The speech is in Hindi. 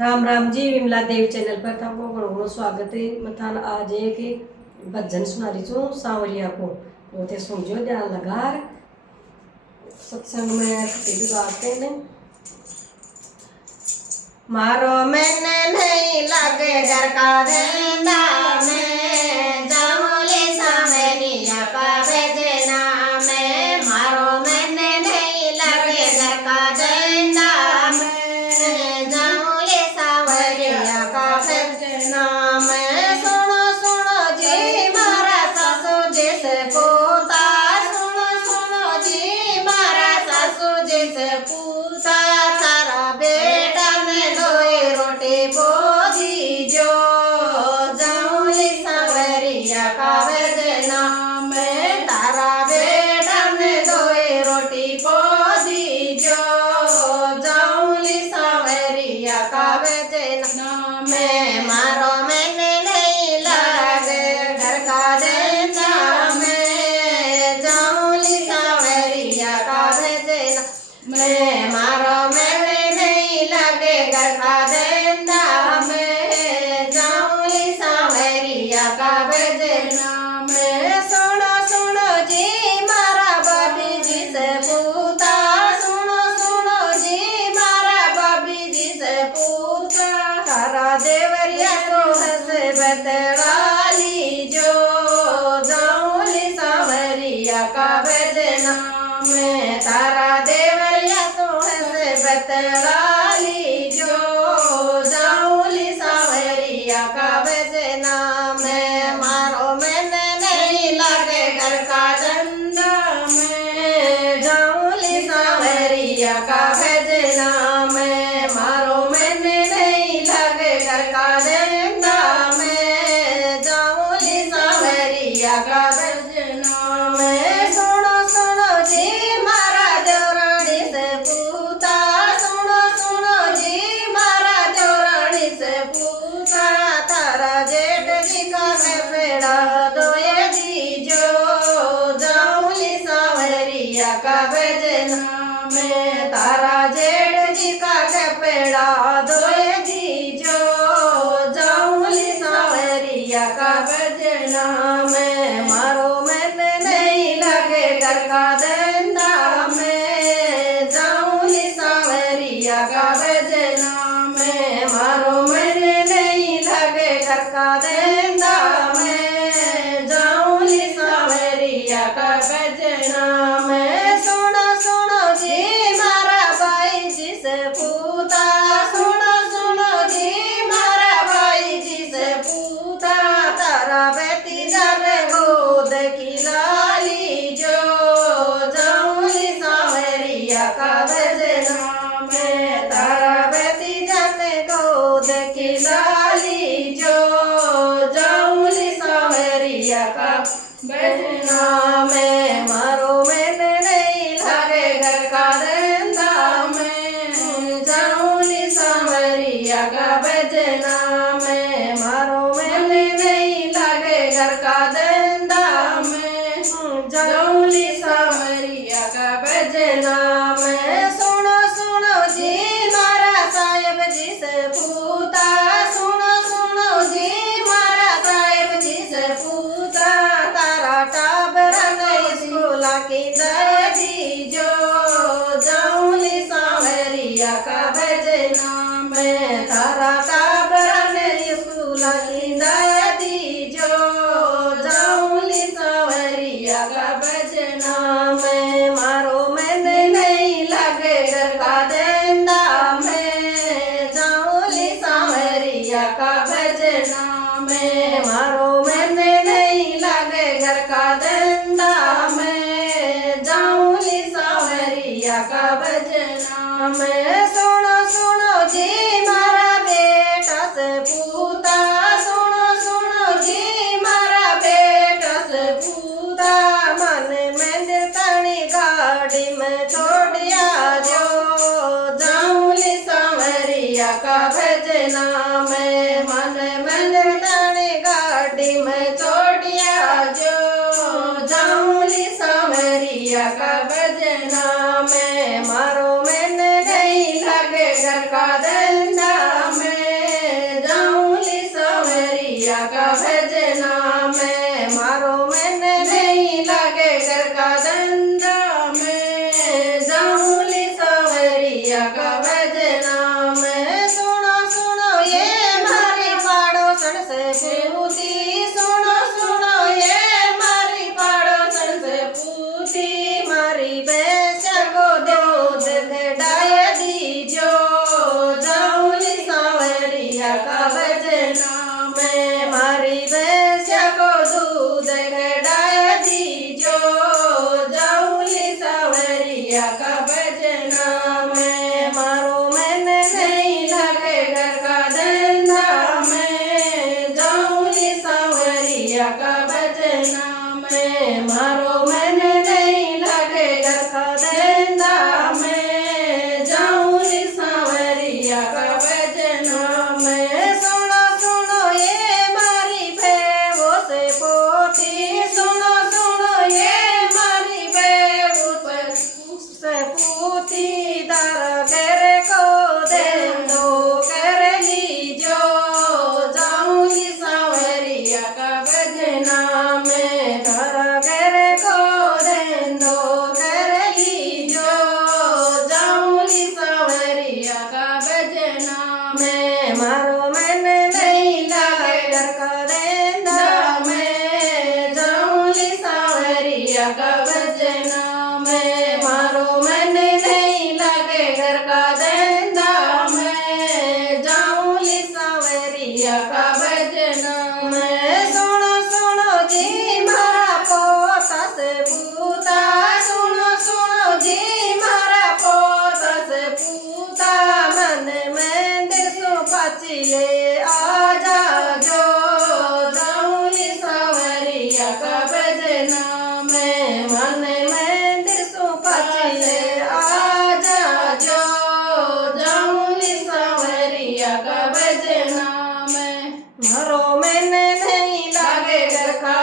राम राम जी। विमला देव चैनल पर था को घणो स्वागत है। मथान आज एक भजन सुना रही छू सांवरिया को वो थे सुनजो ध्यान लगा सत्संग में भी गाते हैं। मारो मैंने नहीं लगे घर का धंधा में जामोले सांवरिया का भजना में मारो मैंने नहीं लगे घर का धंधा में जामोले सांवरिया का भजना में सुनो सुनो जी मारा सासू जैसे पोता सुनो सुनो जी मारा सासू जैसे पूता तारा बेटा ने दोए रोटी बोधी जो जाऊली सांवरिया का भजना में तारा बेटा ने दोए रोटी बोधी जो जाऊली सांवरिया का भजना में मारो मैंने नहीं लगे घर का धंधा में जाऊली सांवरिया का भजना में मारो मैंने नहीं लगे घर का धंधा में जाऊली सांवरिया का भजना में सुनो सुनो जी मारा बाबी जी से पूता सुनो सुनो जी मारा बाबी जी से पूता तारा देवरिया को हंसे बतवाली जो जाऊली सांवरिया का भजना में तारा देवरिया तो हंसे बतवाली जो जाऊली सांवरिया का भजना में मारो मैंने नहीं लगे घर का धंधा में जाऊली सांवरिया का भजना में मारो मैंने नहीं लगे घर का धंधा में जाऊली सांवरिया का भजना में सुनो सुनो जी मारा देवरानी से पूता सुनो सुनो जी मारा देवरानी से पूता तारा जेठ जी का मैं पेड़ा दोए दी जो जाऊली सांवरिया का भजना में तारा जेठ जी का पेड़ा दोए दी जो जाऊली सांवरिया का भजना में मारो मैंने नहीं लगे घर का धंधा में जाऊली सांवरिया का भजना में मारो मैंने नहीं लगे घर का धंधा में जाऊली सांवरिया का भजना में सुनो सुनो जी मारा भाई जी से पूता सुनो सुनो जी मारा भाई जी से पूता तारा बेटी जाने गोद की लाली जो जाऊली सांवरिया का भजना में तारा बेटी जाने गोद की लाली जो जाऊली सांवरिया का भजना में मारो मैंने नहीं लगे घर का धंधा में जाऊली सांवरिया का भजना में मारो मैंने नहीं लगे घर का धंधा में जाऊली सांवरिया का भजना में सुनो सुनो जी मारा साहेब जी से पूता सुनो सुनो जी मारा साहेब जी से पूता तारा टाबरा नहीं स्कूला की दी जो जाऊली सांवरिया का भजना में तारा टाबरा नहीं स्कूला की दी जो जाऊली सांवरिया का भजना में मारो मैंने नहीं लगे घर का धंधा में जाऊली सांवरिया का भजना में मारो मैंने नहीं लगे घर का धंधा में जाऊली सांवरिया का भजना में सुनो सुनो जी मारा बेटा से पूता सुनो सुनो जी मारा बेटा से पूता मन मंदिर तनी गाड़ी में छोड़िया जो जाऊली सांवरिया का भजना में मन मंदिर तनी गाड़ी में छोड़िया जो जाऊली सांवरिया का भजना में मारो मैंने नहीं लगे घर का धंधा में भजना में। सुनो सुनो ये मारी भेवो से पोती, सुनो सुनो ये मारी भेवो से पोती, दर घर को देन दो कर लीजो, जाऊंगी सांवरिया का भजना में। दर घर को देन दो कर लीजो, जाऊंगी सांवरिया का भजना में। मारो मन नहीं लागे घर का देंदा में, जाऊंगी सांवरिया का भजना में। मारो मन नहीं लागे घर का देंदा में, जाऊंगी सांवरिया का भजना में। सुनो सुनो जी मारा पोता से पूता, सुनो सुनो जी मारा पोता से पूता, मन मंदिर सो पाचिले आ जाजो, जाऊंगी सांवरिया का भजना में। मन मंदिर सो पाचिले आ जाजो, जाऊंगी सांवरिया का भजना में। मारो मन नहीं लागे घर का